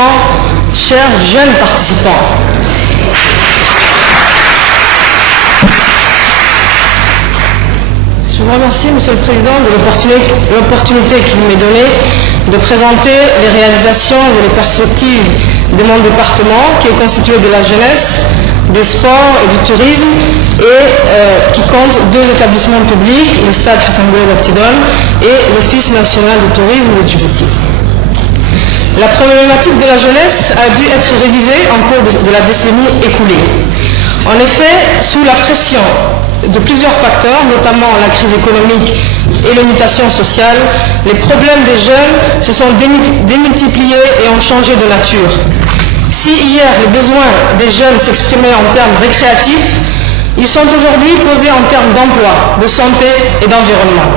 participants, chers jeunes participants. Je vous remercie, Monsieur le Président, de l'opportunité qu'il m'est donnée de présenter les réalisations et les perspectives de mon département, qui est constitué de la jeunesse, des sports et du tourisme, et qui compte 2 établissements publics, le Stade Hassan-Bouyei d'Aptidon et l'Office national du tourisme de Djibouti. La problématique de la jeunesse a dû être révisée en cours de la décennie écoulée. En effet, sous la pression de plusieurs facteurs, notamment la crise économique et les mutations sociales, les problèmes des jeunes se sont démultipliés et ont changé de nature. Si hier les besoins des jeunes s'exprimaient en termes récréatifs, ils sont aujourd'hui posés en termes d'emploi, de santé et d'environnement.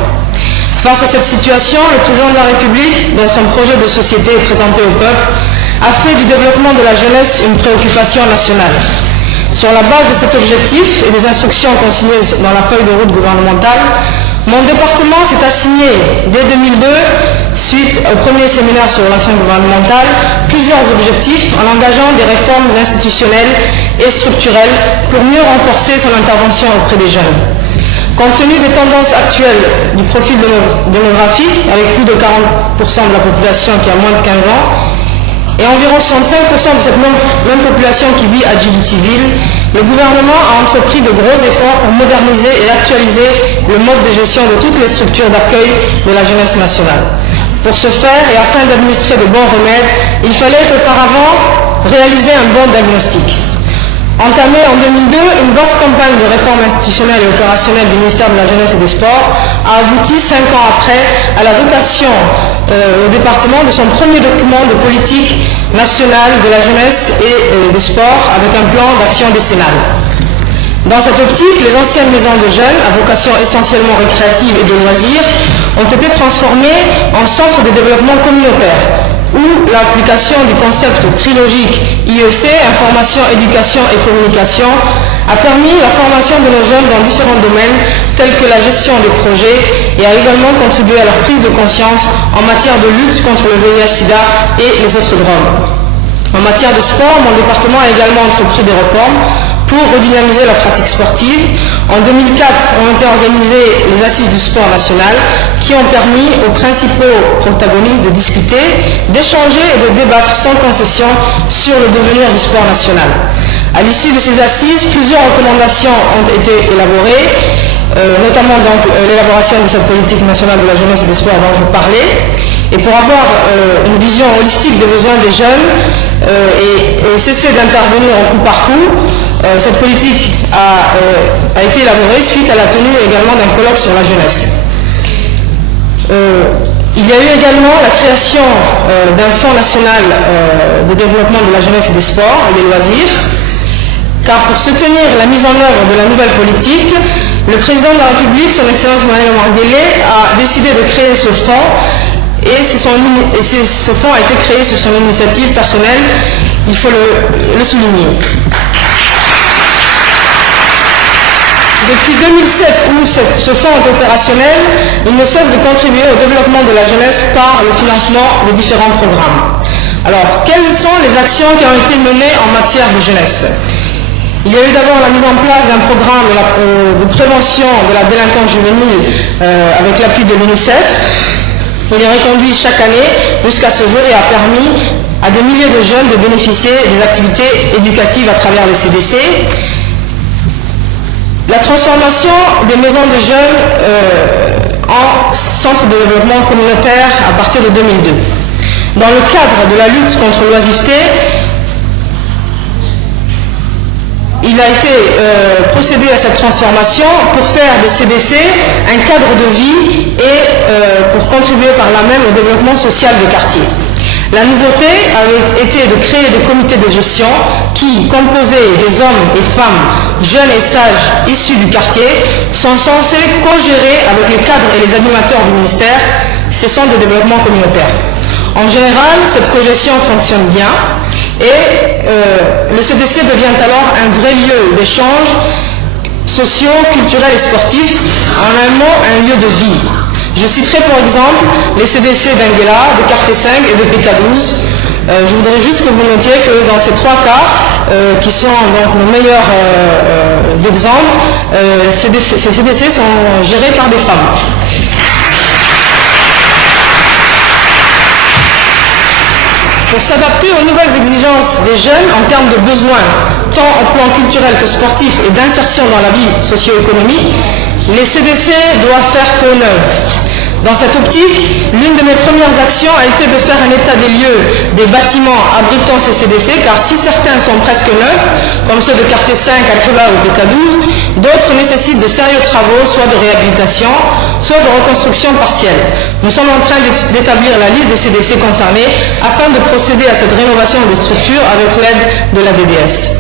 Face à cette situation, le président de la République, dans son projet de société présenté au peuple, a fait du développement de la jeunesse une préoccupation nationale. Sur la base de cet objectif et des instructions consignées dans la feuille de route gouvernementale, mon département s'est assigné dès 2002, suite au premier séminaire sur l'action gouvernementale, plusieurs objectifs en engageant des réformes institutionnelles et structurelles pour mieux renforcer son intervention auprès des jeunes. Compte tenu des tendances actuelles du profil démographique, avec plus de 40% de la population qui a moins de 15 ans, et environ 65% de cette même population qui vit à Djibouti-Ville, le gouvernement a entrepris de gros efforts pour moderniser et actualiser le mode de gestion de toutes les structures d'accueil de la jeunesse nationale. Pour ce faire, et afin d'administrer de bons remèdes, il fallait auparavant réaliser un bon diagnostic. Entamée en 2002, une vaste campagne de réforme institutionnelle et opérationnelle du ministère de la Jeunesse et des Sports a abouti 5 ans après à la dotation au département de son premier document de politique nationale de la jeunesse et des sports avec un plan d'action décennal. Dans cette optique, les anciennes maisons de jeunes, à vocation essentiellement récréative et de loisirs, ont été transformées en centres de développement communautaire, où l'application du concept trilogique IEC, information, éducation et communication, a permis la formation de nos jeunes dans différents domaines tels que la gestion des projets et a également contribué à leur prise de conscience en matière de lutte contre le VIH-Sida et les autres drogues. En matière de sport, mon département a également entrepris des réformes pour redynamiser la pratique sportive. En 2004, ont été organisées les assises du sport national qui ont permis aux principaux protagonistes de discuter, d'échanger et de débattre sans concession sur le devenir du sport national. À l'issue de ces assises, plusieurs recommandations ont été élaborées, notamment l'élaboration de cette politique nationale de la jeunesse et des sports dont je vous parlais. Et pour avoir une vision holistique des besoins des jeunes et cesser d'intervenir au coup par coup, cette politique a été élaborée suite à la tenue également d'un colloque sur la jeunesse. Il y a eu également la création d'un fonds national de développement de la jeunesse et des sports et des loisirs, car pour soutenir la mise en œuvre de la nouvelle politique, le président de la République, son Excellence Emmanuel Marguerite, a décidé de créer ce fonds et ce fonds a été créé sur son initiative personnelle, il faut le souligner. Depuis 2007, où ce fonds est opérationnel, il ne cesse de contribuer au développement de la jeunesse par le financement des différents programmes. Alors, quelles sont les actions qui ont été menées en matière de jeunesse ? Il y a eu d'abord la mise en place d'un programme de prévention de la délinquance juvénile avec l'appui de l'UNICEF. Il est reconduit chaque année jusqu'à ce jour et a permis à des milliers de jeunes de bénéficier des activités éducatives à travers les CDC. La transformation des maisons de jeunes en centres de développement communautaire à partir de 2002. Dans le cadre de la lutte contre l'oisiveté, il a été procédé à cette transformation pour faire des CDC un cadre de vie et pour contribuer par là même au développement social des quartiers. La nouveauté avait été de créer des comités de gestion qui, composés des hommes et femmes, jeunes et sages issus du quartier, sont censés co-gérer avec les cadres et les animateurs du ministère ces centres de développement communautaire. En général, cette cogestion fonctionne bien et le CDC devient alors un vrai lieu d'échange sociaux, culturels et sportifs, en un mot, un lieu de vie. Je citerai pour exemple les CDC d'Anguela, de Quartier 5 et de PK12, Je voudrais juste que vous notiez que dans ces 3 cas, qui sont donc nos meilleurs exemples, ces CDC sont gérés par des femmes. Pour s'adapter aux nouvelles exigences des jeunes en termes de besoins, tant au plan culturel que sportif et d'insertion dans la vie socio-économique, les CDC doivent faire peau neuve. Dans cette optique, l'une de mes premières actions a été de faire un état des lieux des bâtiments abritant ces CDC, car si certains sont presque neufs, comme ceux de quartier 5, Al-Khula ou BK12, d'autres nécessitent de sérieux travaux, soit de réhabilitation, soit de reconstruction partielle. Nous sommes en train d'établir la liste des CDC concernés afin de procéder à cette rénovation des structures avec l'aide de la DDS.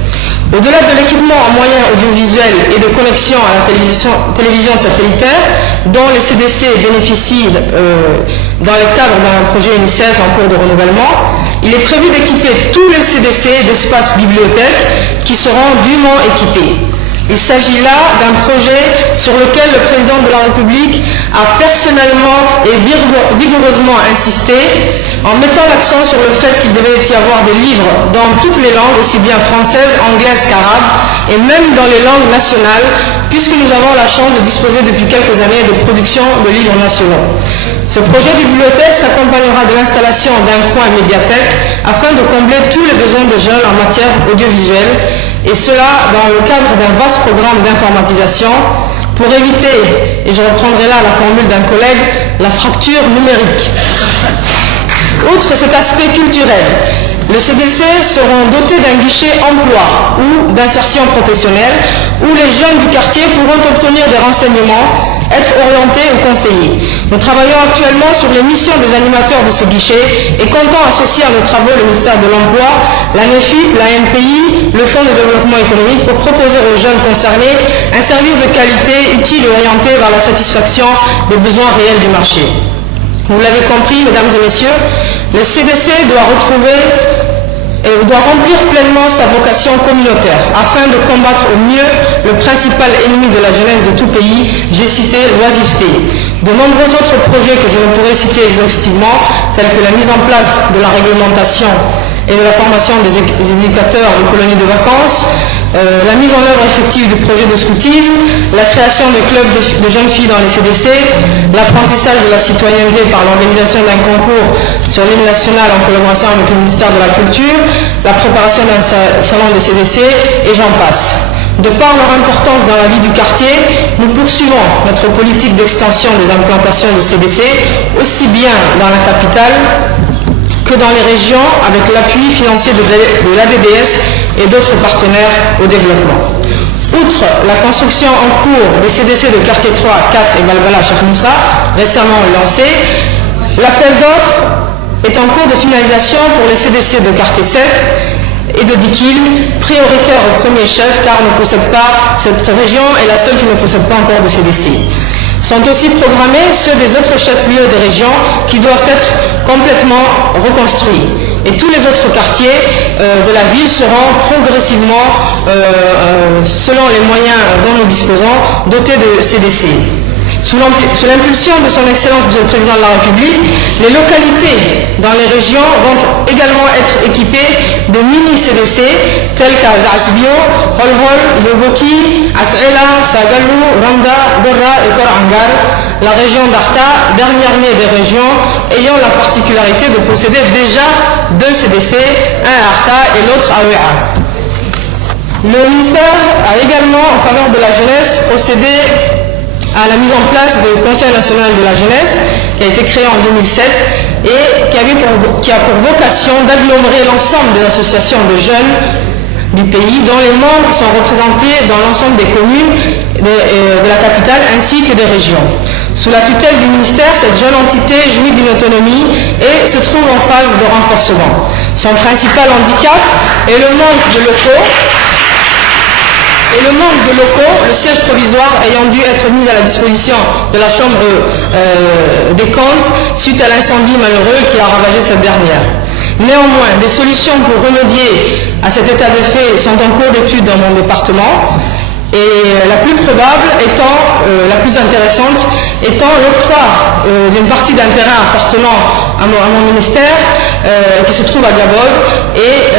Au-delà de l'équipement en moyens audiovisuels et de connexion à la télévision satellitaire, dont les CDC bénéficient dans le cadre d'un projet UNICEF en cours de renouvellement, il est prévu d'équiper tous les CDC d'espaces bibliothèques qui seront dûment équipés. Il s'agit là d'un projet sur lequel le président de la République a personnellement et vigoureusement insisté, en mettant l'accent sur le fait qu'il devait y avoir des livres dans toutes les langues, aussi bien françaises, anglaises qu'arabes, et même dans les langues nationales, puisque nous avons la chance de disposer depuis quelques années de production de livres nationaux. Ce projet de bibliothèque s'accompagnera de l'installation d'un coin médiathèque afin de combler tous les besoins des jeunes en matière audiovisuelle, et cela dans le cadre d'un vaste programme d'informatisation pour éviter, et je reprendrai là la formule d'un collègue, la fracture numérique. Outre cet aspect culturel, les CDC seront dotés d'un guichet emploi ou d'insertion professionnelle où les jeunes du quartier pourront obtenir des renseignements, être orientés ou conseillés. Nous travaillons actuellement sur les missions des animateurs de ce guichet et comptons associer à nos travaux le ministère de l'Emploi, la NEFIP, la NPI, le Fonds de développement économique pour proposer aux jeunes concernés un service de qualité utile et orienté vers la satisfaction des besoins réels du marché. Vous l'avez compris, mesdames et messieurs, le CDC doit remplir pleinement sa vocation communautaire afin de combattre au mieux le principal ennemi de la jeunesse de tout pays, j'ai cité l'oisiveté. De nombreux autres projets que je ne pourrais citer exhaustivement, tels que la mise en place de la réglementation et de la formation des éducateurs de colonies de vacances, la mise en œuvre effective du projet de scoutisme, la création de clubs de jeunes filles dans les CDC, l'apprentissage de la citoyenneté par l'organisation d'un concours sur l'hymne national en collaboration avec le ministère de la Culture, la préparation d'un salon des CDC, et j'en passe. De par leur importance dans la vie du quartier, nous poursuivons notre politique d'extension des implantations de CDC, aussi bien dans la capitale que dans les régions, avec l'appui financier de l'ADDS et d'autres partenaires au développement. Outre la construction en cours des CDC de quartier 3, 4 et Balbala Cheikh Moussa, récemment lancé, l'appel d'offres est en cours de finalisation pour les CDC de quartier 7 et de Dikil, prioritaire au premier chef car cette région est la seule qui ne possède pas encore de CDC. Sont aussi programmés ceux des autres chefs-lieux des régions qui doivent être complètement reconstruits. Et tous les autres quartiers de la ville seront progressivement, selon les moyens dont nous disposons, dotés de CDC. Sous l'impulsion de son Excellence Monsieur le Président de la République, les localités dans les régions vont également être équipées de mini-CDC tels qu'à Asbio, Holhol, Yoboki, As'ela, Sagalou, Randa, Dorra et Korangar, la région d'Arta, dernière née des régions, ayant la particularité de posséder déjà 2 CDC, un à Arta et l'autre à Ouéa. Le ministère a également, en faveur de la jeunesse, procédé à la mise en place du Conseil national de la jeunesse, qui a été créé en 2007 et qui a pour vocation d'agglomérer l'ensemble des associations de jeunes du pays, dont les membres sont représentés dans l'ensemble des communes de la capitale ainsi que des régions. Sous la tutelle du ministère, cette jeune entité jouit d'une autonomie et se trouve en phase de renforcement. Son principal handicap est le manque de locaux. Le siège provisoire ayant dû être mis à la disposition de la Chambre des comptes suite à l'incendie malheureux qui a ravagé cette dernière. Néanmoins, des solutions pour remédier à cet état de fait sont en cours d'étude dans mon département et la plus probable étant, la plus intéressante, étant l'octroi d'une partie d'un terrain appartenant à mon ministère qui se trouve à Gabon, et